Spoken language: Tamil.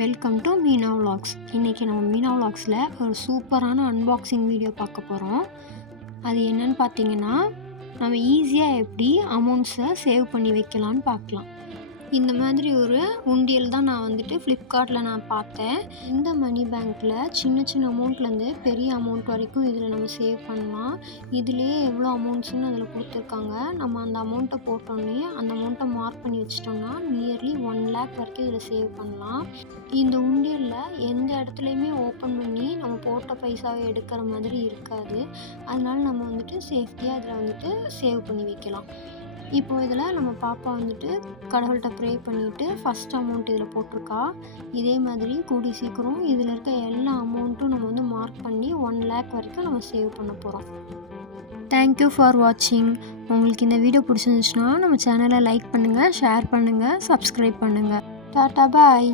Welcome to Meena vlogs. இன்றைக்கி நம்ம மீனா விலாக்ஸில் ஒரு சூப்பரான அன்பாக்சிங் வீடியோ பார்க்க போகிறோம். அது என்னன்னு பார்த்தீங்கன்னா, நம்ம ஈஸியாக எப்படி அமௌண்ட்ஸை சேவ் பண்ணி வைக்கலான்னு பார்க்கலாம். இந்த மாதிரி ஒரு உண்டியல் தான் நான் வந்துட்டு ஃப்ளிப்கார்ட்டில் நான் பார்த்தேன். இந்த மணி பேங்க்கில் சின்ன சின்ன அமௌண்ட்லேருந்து பெரிய அமௌண்ட் வரைக்கும் இதில் நம்ம சேவ் பண்ணலாம். இதுலேயே எவ்வளோ அமௌண்ட்ஸ்னு அதில் கொடுத்துருக்காங்க. நம்ம அந்த அமௌண்ட்டை போட்டோன்னே அந்த அமௌண்ட்டை மார்க் பண்ணி வச்சிட்டோம்னா நியர்லி 1 lakh வரைக்கும் இதில் சேவ் பண்ணலாம். இந்த உண்டியலில் எந்த இடத்துலையுமே ஓப்பன் பண்ணி நம்ம போட்ட பைசாவை எடுக்கிற மாதிரி இருக்காது. அதனால நம்ம வந்துட்டு சேஃப்டியாக இதில் வந்துட்டு சேவ் பண்ணி வைக்கலாம். இப்போ இதில் நம்ம பாப்பா வந்துட்டு கடவுள்கிட்ட ப்ரே பண்ணிவிட்டு ஃபஸ்ட் அமௌண்ட் இதில் போட்டிருக்கா. இதே மாதிரி கூடி சீக்கிரம் இதில் இருக்க எல்லா அமௌண்ட்டும் நம்ம வந்து மார்க் பண்ணி 1 lakh வரைக்கும் நம்ம சேவ் பண்ண போகிறோம். தேங்க்யூ ஃபார் வாட்சிங். உங்களுக்கு இந்த வீடியோ பிடிச்சிருந்துச்சுன்னா நம்ம சேனலை லைக் பண்ணுங்கள், ஷேர் பண்ணுங்கள், சப்ஸ்கிரைப் பண்ணுங்கள். டாட்டா பாய்.